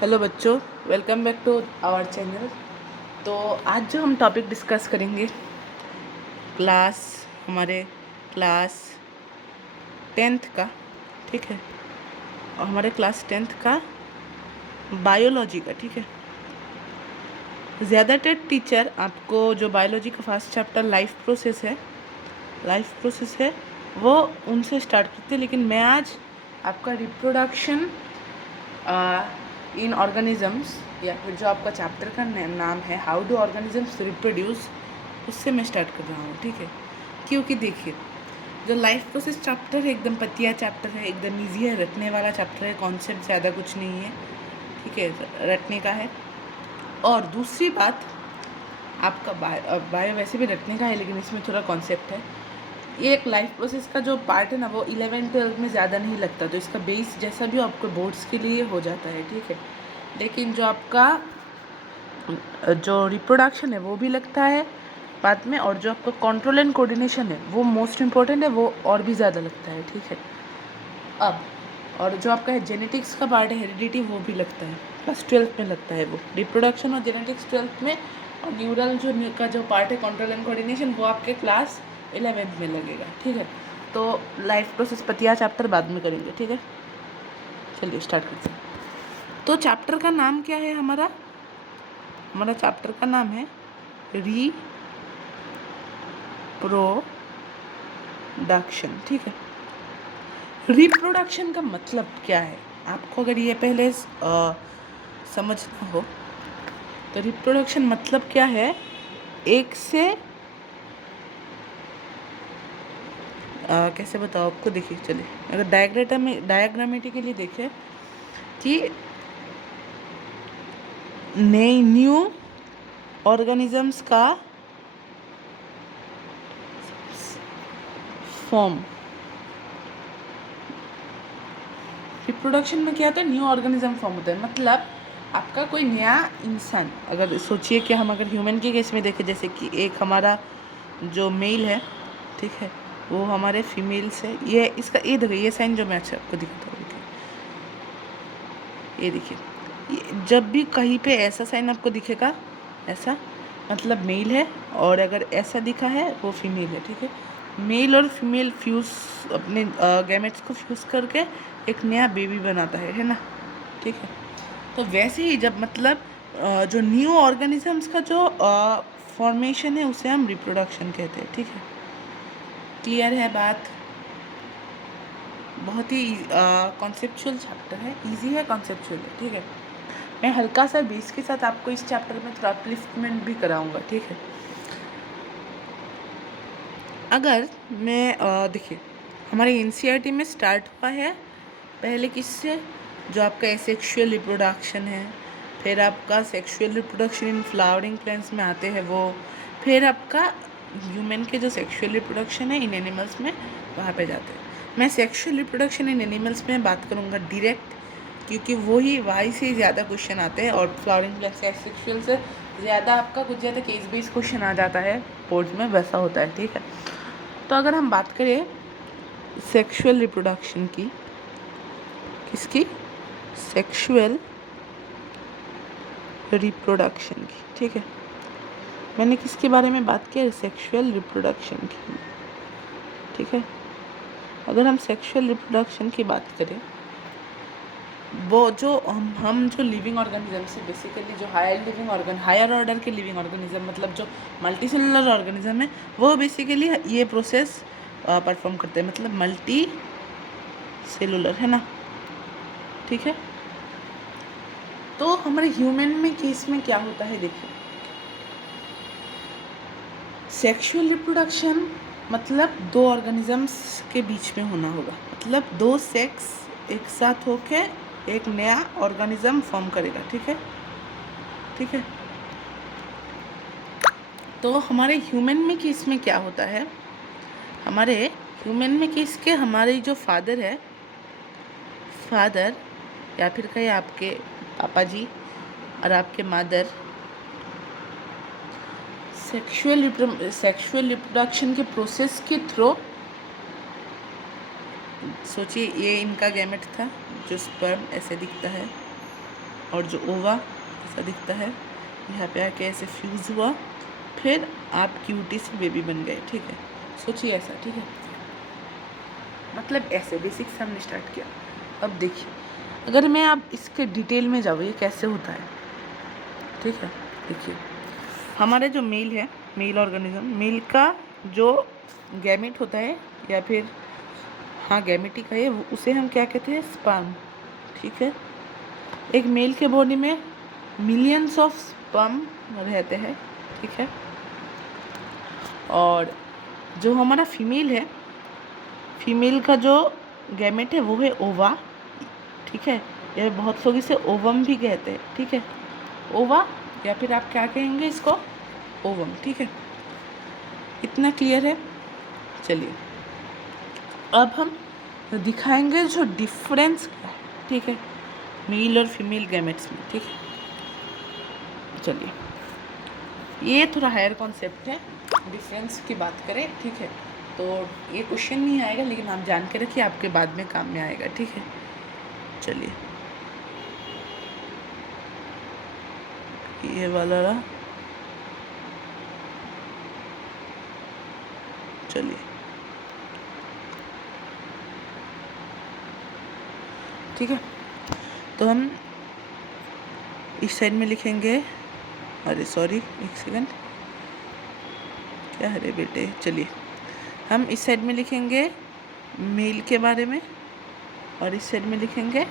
Hello बच्चों, welcome back to our channel. तो आज जो हम टॉपिक डिस्कस करेंगे हमारे क्लास 10th का, ठीक है। और हमारे क्लास 10th का बायोलॉजी का, ठीक है। ज़्यादातर टीचर आपको जो बायोलॉजी का फर्स्ट चैप्टर लाइफ प्रोसेस है वो उनसे स्टार्ट करते हैं, लेकिन मैं आज आपका रिप्रोडक्शन इन ऑर्गेनिजम्स या फिर जो आपका चैप्टर का नाम है हाउ डू ऑर्गेनिजम्स रिप्रोड्यूस, उससे मैं स्टार्ट कर रहा हूँ, ठीक है। क्योंकि देखिए, जो लाइफ प्रोसेस चैप्टर है एकदम पतिया चैप्टर है, एकदम ईजी है, रटने वाला चैप्टर है, कॉन्सेप्ट ज़्यादा कुछ नहीं है, ठीक है, रटने का है। और दूसरी बात, आपका बायो वैसे भी रटने का है, लेकिन इसमें थोड़ा कॉन्सेप्ट है। ये एक लाइफ प्रोसेस का जो पार्ट है ना, वो 11th-12th में ज़्यादा नहीं लगता, तो इसका बेस जैसा भी आपको बोर्ड्स के लिए हो जाता है, ठीक है। लेकिन जो आपका जो रिप्रोडक्शन है वो भी लगता है बाद में, और जो आपका कंट्रोल एंड कोऑर्डिनेशन है वो मोस्ट इम्पॉर्टेंट है, वो और भी ज़्यादा लगता है, ठीक है। अब और जो आपका है जेनेटिक्स का पार्ट है, हेरिडिटी, वो भी लगता है क्लास 12th में लगता है वो। रिप्रोडक्शन और जेनेटिक्स 12th में, और न्यूरल का जो पार्ट है कंट्रोल एंड कोऑर्डिनेशन, वो आपके क्लास 11th में लगेगा, ठीक है। तो लाइफ प्रोसेस पतिया चैप्टर बाद में करेंगे, ठीक है। चलिए स्टार्ट करते हैं। तो चैप्टर का नाम क्या है हमारा चैप्टर का नाम है रिप्रोडक्शन, ठीक है। रिप्रोडक्शन का मतलब क्या है, आपको अगर ये पहले समझना हो तो रिप्रोडक्शन मतलब क्या है। एक से कैसे बताओ आपको, देखिए चलिए, अगर डायग्रामेटिकली देखें कि नई न्यू ऑर्गेनिजम्स का फॉर्म, रिप्रोडक्शन में क्या होता है, न्यू ऑर्गेनिज्म फॉर्म होता है। मतलब आपका कोई नया इंसान, अगर सोचिए कि हम अगर ह्यूमन के केस में देखें, जैसे कि एक हमारा जो मेल है, ठीक है, वो हमारे फीमेल से, ये इसका ये देखिए, ये साइन जो मैं अच्छा आपको दिखाता हूँ, ये देखिए, ये जब भी कहीं पे ऐसा साइन आपको दिखेगा, ऐसा मतलब मेल है, और अगर ऐसा दिखा है वो फीमेल है, ठीक है। मेल और फीमेल फ्यूज़ अपने गैमेट्स को फ्यूज़ करके एक नया बेबी बनाता है ना, ठीक है। तो वैसे ही जब मतलब जो न्यू ऑर्गेनिजम्स का जो फॉर्मेशन है उसे हम रिप्रोडक्शन कहते हैं, ठीक है। क्लियर है बात? बहुत ही कॉन्सेप्चुअल चैप्टर है, इजी है, कॉन्सेप्चुअल है, ठीक है। मैं हल्का सा बेस के साथ आपको इस चैप्टर में थोड़ा अपलिफ्टमेंट भी कराऊंगा, ठीक है। अगर मैं देखिए, हमारे एनसीईआरटी में स्टार्ट हुआ है पहले किससे, जो आपका एसेक्सुअल रिप्रोडक्शन है, फिर आपका sexual reproduction in flowering plants में आते हैं वो, फिर आपका ह्यूमन के जो सेक्सुअल रिप्रोडक्शन है इन एनिमल्स में, वहाँ पे जाते हैं। मैं सेक्सुअल रिप्रोडक्शन इन एनिमल्स में बात करूँगा डायरेक्ट, क्योंकि वही से ज़्यादा क्वेश्चन आते हैं, और फ्लावरिंग प्लांट्स या सेक्सुअल से ज़्यादा आपका कुछ ज़्यादा केस बेस्ड क्वेश्चन आ जाता है बोर्ड्स में, वैसा होता है, ठीक है। तो अगर हम बात करें सेक्सुअल रिप्रोडक्शन की, किसकी, सेक्सुअल रिप्रोडक्शन की, ठीक है। मैंने किसके बारे में बात की, सेक्सुअल रिप्रोडक्शन की, ठीक है। अगर हम सेक्सुअल रिप्रोडक्शन की बात करें, वो जो हम जो लिविंग ऑर्गेनिज्म है, बेसिकली जो हायर ऑर्डर के लिविंग ऑर्गेनिज्म, मतलब जो मल्टी सेलुलर ऑर्गेनिज्म है, वो बेसिकली ये प्रोसेस परफॉर्म करते हैं, मतलब मल्टी सेलुलर, है ना, ठीक है। तो हमारे ह्यूमन में केस में क्या होता है, देखिए, सेक्सुअल रिप्रोडक्शन मतलब दो ऑर्गेनिजम्स के बीच में होना होगा, मतलब दो सेक्स एक साथ होके एक नया ऑर्गेनिज्म फॉर्म करेगा, ठीक है, ठीक है। तो हमारे ह्यूमन में केस में क्या होता है, हमारे ह्यूमन में केस के हमारे जो फादर है, फादर या फिर कहे आपके पापा जी और आपके मदर, सेक्सुअल रिप्रोडक्शन के प्रोसेस के थ्रू, सोचिए ये इनका गैमेट था, जो स्पर्म ऐसे दिखता है, और जो ओवा ऐसा दिखता है, यहाँ पे आके ऐसे फ्यूज़ हुआ, फिर आप क्यूटी से बेबी बन गए, ठीक है। सोचिए ऐसा, ठीक है, मतलब ऐसे बेसिक से हमने स्टार्ट किया। अब देखिए, अगर मैं अब इसके डिटेल में जाऊँ ये कैसे होता है, ठीक है। देखिए, हमारे जो मेल है, मेल ऑर्गेनिज्म, मेल का जो गैमेट होता है, या फिर हाँ गैमेटिक है, उसे हम क्या कहते हैं, स्पर्म, ठीक है। एक मेल के बॉडी में मिलियंस ऑफ स्पर्म रहते हैं, ठीक है। और जो हमारा फीमेल है, फीमेल का जो गैमेट है वो है ओवा, ठीक है। यह बहुत लोग इसे ओवम भी कहते हैं, ठीक है। ओवा, या फिर आप क्या कहेंगे इसको, ओवम, ठीक है। इतना क्लियर है। चलिए अब हम दिखाएंगे जो डिफरेंस है, ठीक है, मेल और फीमेल गैमेट्स में, ठीक है। चलिए, ये थोड़ा हायर कॉन्सेप्ट है, डिफरेंस की बात करें, ठीक है। तो ये क्वेश्चन नहीं आएगा, लेकिन आप जान के रखिए, आपके बाद में काम में आएगा, ठीक है। चलिए, ये वाला रहा, चलिए ठीक है। तो हम इस साइड में लिखेंगे, अरे सॉरी एक सेकंड, क्या है रे बेटे। चलिए, हम इस साइड में लिखेंगे मेल के बारे में, और इस साइड में लिखेंगे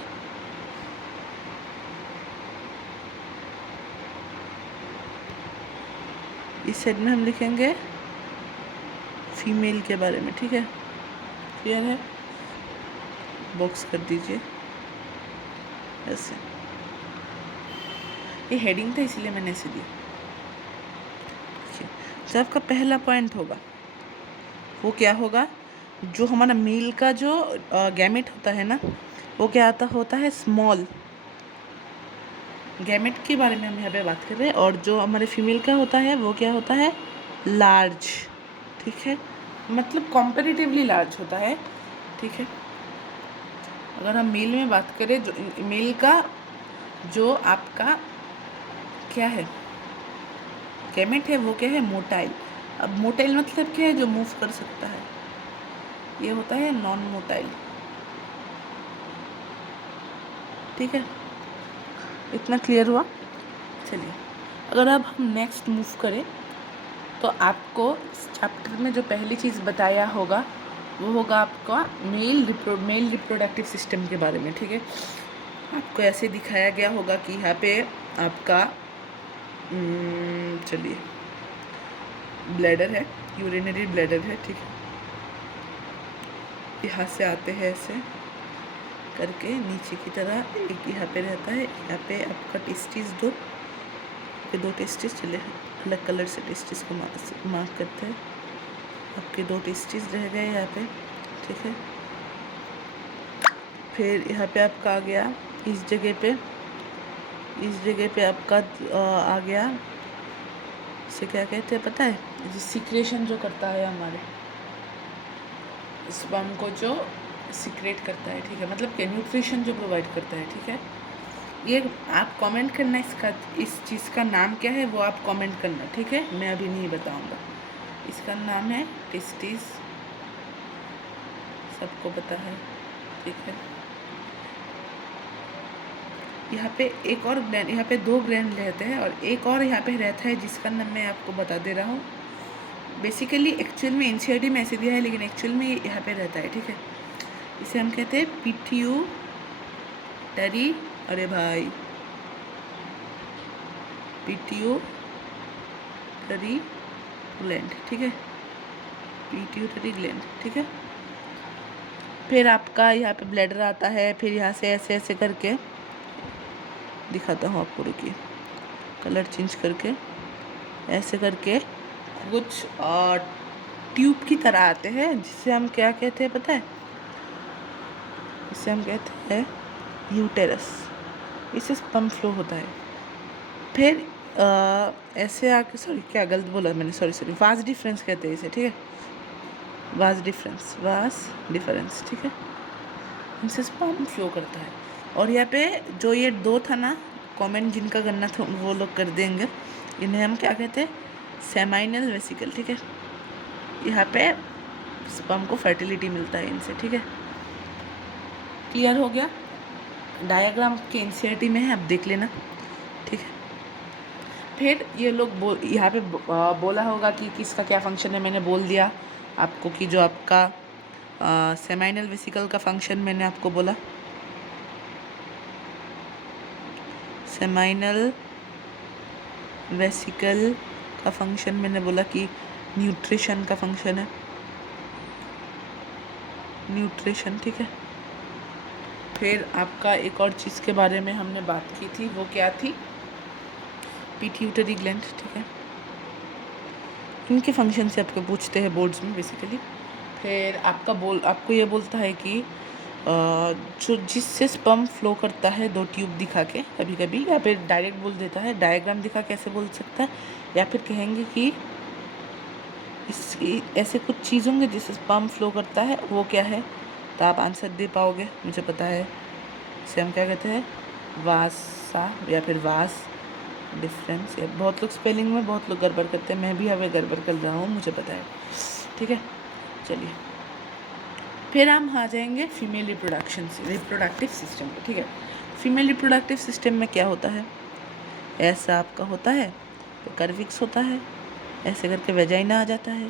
इस साइड में हम लिखेंगे फीमेल के बारे में, ठीक है। क्लियर है, बॉक्स कर दीजिए ऐसे, ये हेडिंग था इसलिए मैंने ऐसे दिया। देखिए, जो आपका पहला पॉइंट होगा वो क्या होगा, जो हमारा मेल का जो गैमेट होता है ना, वो क्या होता है, स्मॉल। गैमेट के बारे में हम यहाँ पे बात कर रहे हैं। और जो हमारे फीमेल का होता है वो क्या होता है, लार्ज, ठीक है, मतलब कॉम्पेरेटिवली लार्ज होता है, ठीक है। अगर हम मेल में बात करें, जो मेल का जो आपका क्या है, गैमेट है, वो क्या है, मोटाइल। अब मोटाइल मतलब क्या है, जो मूव कर सकता है, ये होता है नॉन मोटाइल, ठीक है। इतना क्लियर हुआ। चलिए, अगर अब हम नेक्स्ट मूव करें, तो आपको इस चैप्टर में जो पहली चीज़ बताया होगा वो होगा आपका मेल रिप्रोडक्टिव सिस्टम के बारे में, ठीक है। आपको ऐसे दिखाया गया होगा कि यहाँ पे आपका चलिए ब्लैडर है, यूरिनरी ब्लैडर है, ठीक है। यहाँ से आते हैं ऐसे करके नीचे की तरह, एक यहाँ पे रहता है, यहाँ पे आपका टेस्टिस, दो टेस्टिस, चले अलग कलर से टेस्टिस को मार्क करते हैं। आपके 2 टेस्टिस रह गए यहाँ पे, ठीक है। फिर यहाँ पे आपका आ गया, इस जगह पे आपका आ गया, इसे क्या कहते हैं पता है, जो सिक्रेशन जो करता है हमारे स्पर्म को, जो सिक्रेट करता है, ठीक है, मतलब कि न्यूट्रिशन जो प्रोवाइड करता है, ठीक है। ये आप कमेंट करना, इस चीज़ का नाम क्या है वो आप कमेंट करना, ठीक है। मैं अभी नहीं बताऊंगा। इसका नाम है टेस्टिस, सबको पता है, ठीक है। यहाँ पे एक और ग्लैंड, यहाँ पे 2 ग्लैंड रहते हैं, और एक और यहाँ पे रहता है जिसका नाम मैं आपको बता दे रहा हूँ। बेसिकली एक्चुअल में एनसीईआरटी में ऐसे दिया है, लेकिन एक्चुअल में यहाँ पे रहता है, ठीक है। इसे हम कहते हैं पिट्यूटरी, अरे भाई पिट्यूटरी ग्लैंड, ठीक है, पिट्यूटरी ग्लैंड, ठीक है। फिर आपका यहाँ पे ब्लैडर आता है, फिर यहाँ से ऐसे ऐसे करके दिखाता हूँ आपको, रुकिए, कलर चेंज करके ऐसे करके कुछ ट्यूब की तरह आते हैं, जिसे हम क्या कहते हैं पता है, इसे हम कहते हैं यूटेरस। इससे स्पर्म फ्लो होता है। फिर ऐसे आके, सॉरी क्या गलत बोला मैंने, सॉरी वास डिफरेंस कहते हैं इसे, ठीक है, वास डिफरेंस, ठीक है। इनसे स्पर्म फ्लो करता है। और यहाँ पे जो ये 2 था ना, कमेंट जिनका करना था वो लोग कर देंगे। इन्हें हम क्या कहते हैं, सेमाइनल वेसिकल, ठीक है। यहाँ पे स्पर्म को फर्टिलिटी मिलता है इनसे, ठीक है। क्लियर हो गया? डायग्राम के एनसीईआरटी में है, आप देख लेना, ठीक है। फिर ये लोग यहाँ पे बोला होगा कि किसका क्या फंक्शन है, मैंने बोल दिया आपको कि जो आपका सेमाइनल वेसिकल का फंक्शन मैंने आपको बोला, सेमाइनल वेसिकल का फंक्शन मैंने बोला कि न्यूट्रिशन का फंक्शन है, न्यूट्रिशन, ठीक है। फिर आपका एक और चीज़ के बारे में हमने बात की थी, वो क्या थी, पिट्यूटरी ग्लैंड, ठीक है। इनके फंक्शन से आपको पूछते हैं बोर्ड्स में बेसिकली। फिर आपको ये बोलता है कि जो जिससे स्पर्म फ्लो करता है, 2 ट्यूब दिखा के कभी कभी, या फिर डायरेक्ट बोल देता है, डायग्राम दिखा के ऐसे बोल सकता है, या फिर कहेंगे कि ऐसे कुछ चीज़ होंगे जिससे स्पर्म फ्लो करता है, वो क्या है, तो आप आंसर दे पाओगे, मुझे पता है। इसे हम क्या कहते हैं, वासा या फिर वास डिफरेंस। या बहुत लोग स्पेलिंग में बहुत लोग गड़बड़ करते हैं, मैं भी हमें गड़बड़ कर रहा हूँ, मुझे पता है, ठीक है। चलिए फिर हम आ जाएंगे फीमेल रिप्रोडक्टिव सिस्टम पे, ठीक है। फीमेल रिप्रोडक्टिव सिस्टम में क्या होता है, ऐसा आपका होता है तो कर्विक्स होता है, ऐसे करके वेजाइना आ जाता है,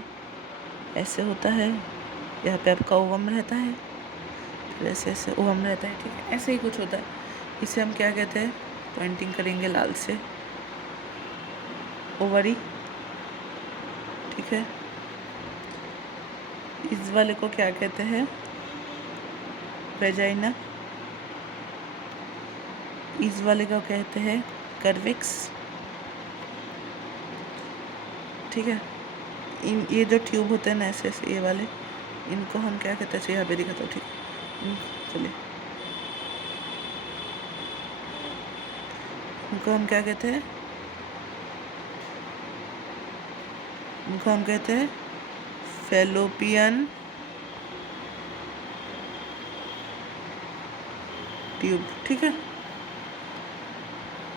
ऐसे होता है, यहाँ पे आपका ओवम रहता है, फिर ऐसे ऐसे ओवम रहता है, ठीक है। ऐसे ही कुछ होता है, इसे हम क्या कहते हैं, पॉइंटिंग करेंगे लाल से, ओवरी, ठीक है। इस वाले को क्या कहते हैं, वेजाइना। इस वाले को कहते हैं कर्विक्स, ठीक है। ये जो ट्यूब होते हैं ना ऐसे ऐसे, ये वाले, इनको हम क्या कहते हैं, यहाँ पे दिखाता हूँ, ठीक है। चलिए, इनको हम क्या कहते हैं, इनको हम कहते हैं फैलोपियन ट्यूब, ठीक है।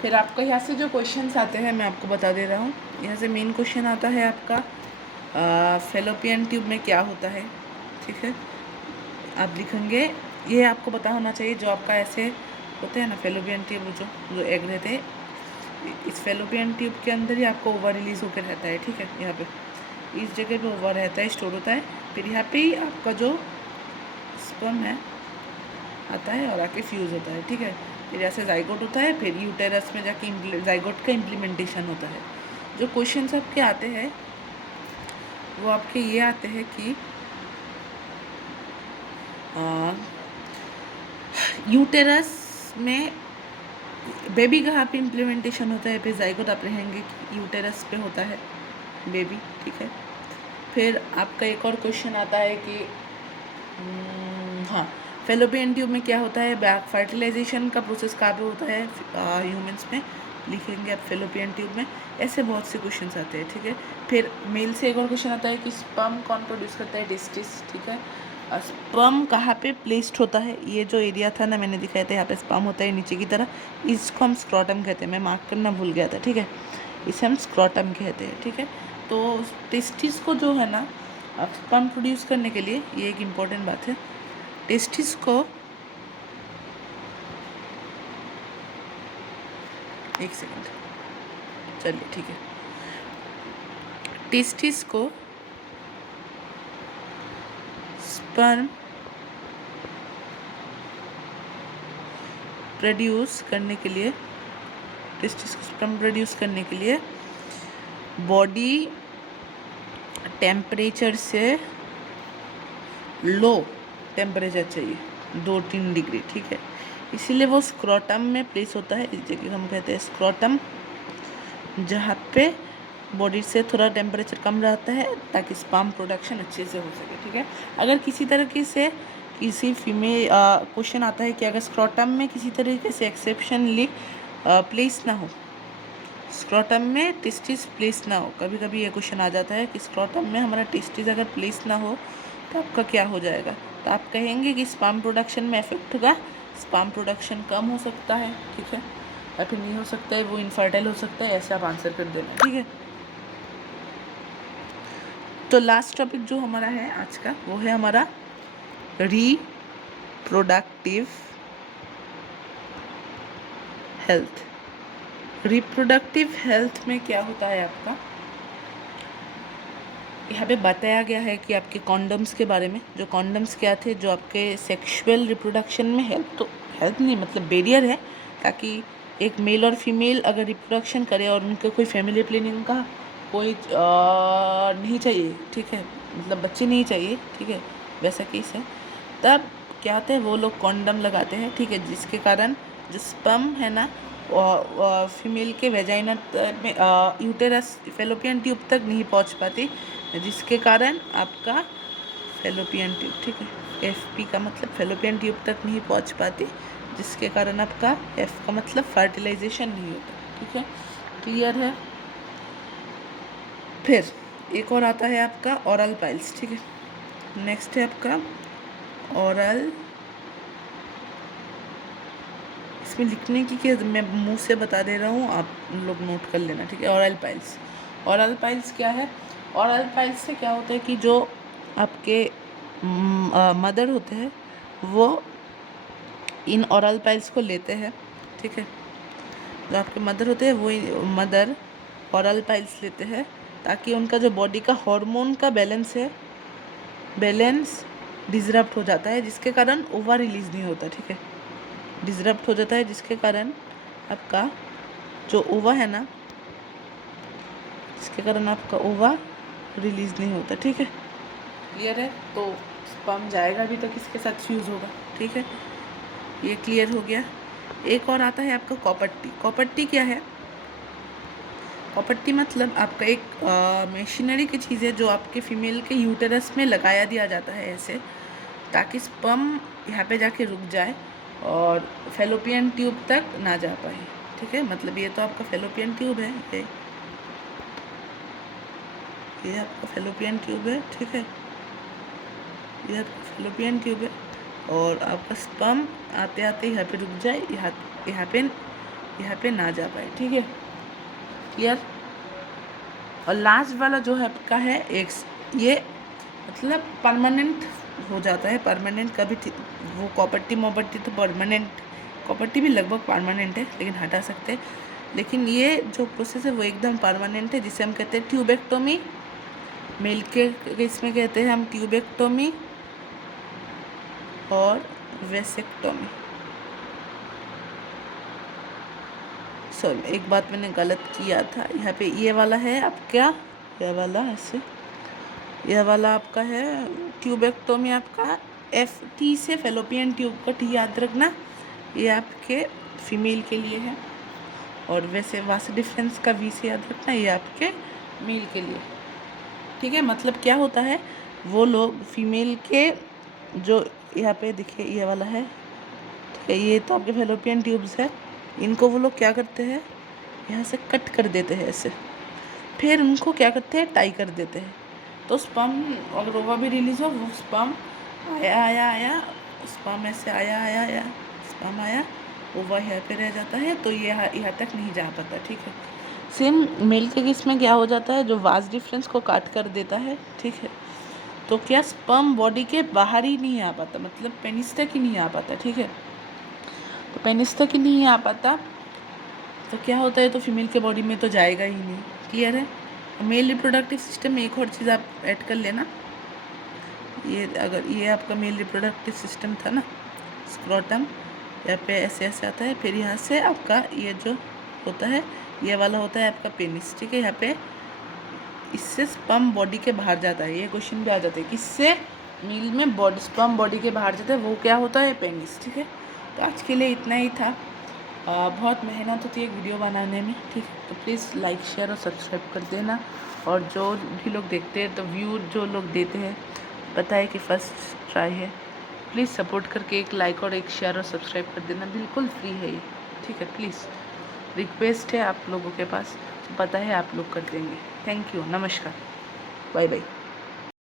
फिर आपका यहाँ से जो क्वेश्चंस आते हैं मैं आपको बता दे रहा हूँ। यहाँ से मेन क्वेश्चन आता है आपका फैलोपियन ट्यूब में क्या होता है, ठीक है। आप लिखेंगे, ये आपको पता होना चाहिए, जो आपका ऐसे होते हैं ना फैलोपियन ट्यूब, जो एग रहते हैं, इस फैलोपियन ट्यूब के अंदर ही आपको ओवर रिलीज होकर रहता है, ठीक है। यहाँ पे इस जगह पे ओवर रहता है, स्टोर होता है, फिर यहाँ पे ही आपका जो स्पर्म है आता है और आके फ्यूज़ होता है, ठीक है। फिर ऐसे जाइगोट होता है, फिर यूटेरस में जाके जाइगोट का इम्प्लीमेंटेशन होता है। जो क्वेश्चन आपके आते हैं वो आपके ये आते हैं कि यूटेरस में बेबी कहाँ पे इम्प्लीमेंटेशन होता है, फिर जाइगोट आप रहेंगे कि यूटेरस पे होता है बेबी, ठीक है। फिर आपका एक और क्वेश्चन आता है कि हाँ, फैलोपियन ट्यूब में क्या होता है, फर्टिलाइजेशन का प्रोसेस कहाँ पे होता है, ह्यूमंस में, लिखेंगे आप फैलोपियन ट्यूब में। ऐसे बहुत से क्वेश्चंस आते हैं, ठीक है। फिर मेल से एक और क्वेश्चन आता है कि स्पर्म कौन प्रोड्यूस करता है, टेस्टिस, ठीक है। स्पर्म कहाँ पे प्लेस्ड होता है, ये जो एरिया था ना मैंने दिखाया था, यहाँ पे स्पर्म होता है नीचे की तरह, इसको हम स्क्रॉटम कहते हैं, मैं मार्क करना भूल गया था, ठीक है। इसे हम स्क्रॉटम कहते हैं, ठीक है। तो टेस्टिस को जो है ना स्पर्म प्रोड्यूस करने के लिए, ये एक इम्पॉर्टेंट बात है, टेस्टिस को एक सेकंड, चलिए ठीक है, टेस्टिस को स्पर्म प्रोड्यूस करने के लिए, टेस्टिस को स्पर्म प्रोड्यूस करने के लिए बॉडी टेम्परेचर से लो टेम्परेचर चाहिए, 2-3 डिग्री, ठीक है। इसीलिए वो स्क्रॉटम में प्लेस होता है, इस जगह हम कहते हैं स्क्रॉटम, जहाँ पे बॉडी से थोड़ा टेम्परेचर कम रहता है ताकि स्पर्म प्रोडक्शन अच्छे से हो सके, ठीक है। अगर किसी तरीके से किसी फीमेल क्वेश्चन आता है कि अगर स्क्रॉटम में किसी तरीके से एक्सेप्शनली प्लेस ना हो, स्क्रॉटम में टेस्टिस प्लेस ना हो, कभी कभी ये क्वेश्चन आ जाता है कि स्क्रॉटम में हमारा टेस्टिस अगर प्लेस ना हो तो आपका क्या हो जाएगा, तो आप कहेंगे कि स्पर्म प्रोडक्शन में इफेक्ट होगा, स्पर्म प्रोडक्शन कम हो सकता है, ठीक है। या फिर नहीं हो सकता है, वो इनफर्टाइल हो सकता है, ऐसे आप आंसर कर देना, ठीक है। तो लास्ट टॉपिक जो हमारा है आज का वो है हमारा रिप्रोडक्टिव हेल्थ। रिप्रोडक्टिव हेल्थ में क्या होता है आपका, यहाँ पे बताया गया है कि आपके कॉन्डम्स के बारे में। जो कॉन्डम्स क्या थे, जो आपके सेक्सुअल रिप्रोडक्शन में हेल्प नहीं मतलब बैरियर है, ताकि एक मेल और फीमेल अगर रिप्रोडक्शन करे और उनके कोई फैमिली प्लानिंग का कोई नहीं चाहिए, ठीक है, मतलब बच्चे नहीं चाहिए, ठीक है, वैसा केस है, तब क्या होता है वो लोग कॉन्डम लगाते हैं, ठीक है, जिसके कारण जो स्पर्म है ना फीमेल के वेजाइना में यूटेरस फेलोपियन ट्यूब तक नहीं पहुंच पाती, जिसके कारण आपका फेलोपियन ट्यूब, ठीक है, एफपी का मतलब फेलोपियन ट्यूब तक नहीं पहुंच पाती, जिसके कारण आपका एफ का मतलब फर्टिलाइजेशन नहीं होता, ठीक है, क्लियर है। फिर एक और आता है आपका ओरल पाइल्स, ठीक है, नेक्स्ट है आपका ओरल, इसमें लिखने की क्या, मैं मुंह से बता दे रहा हूँ, आप लोग नोट कर लेना, ठीक है। ओरल पाइल्स, ओरल पाइल्स क्या है, ओरल पाइल्स से क्या होता है कि जो आपके मदर होते हैं वो इन ओरल पाइल्स को लेते हैं, ठीक है, जो आपके मदर होते हैं वो मदर ओरल पाइल्स लेते हैं, ताकि उनका जो बॉडी का हार्मोन का बैलेंस है, बैलेंस डिसरप्ट हो जाता है, जिसके कारण ओवा रिलीज नहीं होता, ठीक है, डिसरप्ट हो जाता है, जिसके कारण आपका जो ओवा है ना, जिसके कारण आपका ओवा रिलीज नहीं होता, ठीक है, क्लियर है। तो स्पर्म जाएगा भी तो किसके साथ फ्यूज होगा, ठीक है, ये क्लियर हो गया। एक और आता है आपका कॉपर्टी। कॉपर्टी क्या है, कॉपर्टी मतलब आपका एक मशीनरी की चीज़ है जो आपके फीमेल के यूटेरस में लगाया दिया जाता है ऐसे, ताकि स्पर्म यहाँ पे जाके रुक जाए और फेलोपियन ट्यूब तक ना जा पाए, ठीक है, मतलब ये तो आपका फेलोपियन ट्यूब है, ये आपका फेलोपियन ट्यूब है, ठीक है, ये आपका फेलोपियन ट्यूब है, और आपका स्पर्म आते आते यहाँ पे रुक जाए, यहाँ पे ना जा पाए, ठीक है, क्लियर। और लास्ट वाला जो है आपका है एक, ये मतलब परमानेंट हो जाता है, परमानेंट कभी वो कॉपर्टी मोपर्टी तो परमानेंट, कॉपर्टी भी लगभग परमानेंट है लेकिन हटा सकते हैं, लेकिन ये जो प्रोसेस है वो एकदम परमानेंट है, जिसे हम कहते हैं ट्यूबेक्टोमी। मेल के इसमें कहते हैं हम ट्यूबेक्टोमी और वेसेक्टोमी। सॉरी एक बात मैंने गलत किया था, यहाँ पे ये वाला है आपका, यह वाला ऐसे, यह वाला आपका है ट्यूबेक्टोमी, आपका एफ टी से फेलोपियन ट्यूब का टी याद रखना, ये आपके फीमेल के लिए है, और वैसे वास डिफरेंस का वी से याद रखना, ये आपके मेल के लिए, ठीक है। मतलब क्या होता है, वो लोग फीमेल के जो यहाँ पे दिखे ये वाला है, ठीक है, ये तो आपके फेलोपियन ट्यूब्स है, इनको वो लोग क्या करते हैं, यहाँ से कट कर देते हैं ऐसे, फिर उनको क्या करते हैं, टाई कर देते हैं, तो स्पर्म अगर ओवा भी रिलीज हो, वो स्पर्म आया स्पर्म ऐसे आया स्पर्म आया, ओवा यहाँ पे रह जाता है, तो ये यहाँ तक नहीं जा पाता, ठीक है। सेम मेल के केस में क्या हो जाता है, जो वास डिफरेंस को काट कर देता है, ठीक है, तो क्या स्पर्म बॉडी के बाहर ही नहीं आ पाता, मतलब पेनिस तक ही नहीं आ पाता, ठीक है, तो पेनिस तक ही नहीं आ पाता, तो क्या होता है, तो फीमेल के बॉडी में तो जाएगा ही नहीं, क्लियर है। मेल रिप्रोडक्टिव सिस्टम में एक और चीज़ आप ऐड कर लेना, ये अगर ये आपका मेल रिप्रोडक्टिव सिस्टम था ना, स्क्रोटम यहाँ पे ऐसे ऐसे आता है, फिर यहाँ से आपका ये जो होता है, ये वाला होता है आपका पेनिस, ठीक है, यहाँ पे इससे स्पर्म बॉडी के बाहर जाता है, ये क्वेश्चन भी आ जाता है, किससे, मेल में बॉडी स्पर्म बॉडी के बाहर जाता है, वो क्या होता है, पेनिस, ठीक है। तो आज के लिए इतना ही था, बहुत मेहनत होती है एक वीडियो बनाने में, ठीक है, तो प्लीज़ लाइक शेयर और सब्सक्राइब कर देना, और जो भी लोग देखते हैं तो व्यू जो लोग देते हैं पता है कि फ़र्स्ट ट्राई है, प्लीज़ सपोर्ट करके एक लाइक और एक शेयर और सब्सक्राइब कर देना, बिल्कुल फ्री है ये, ठीक है, प्लीज़ रिक्वेस्ट है आप लोगों के पास, तो पता है आप लोग कर देंगे। थैंक यू, नमस्कार, बाय बाय।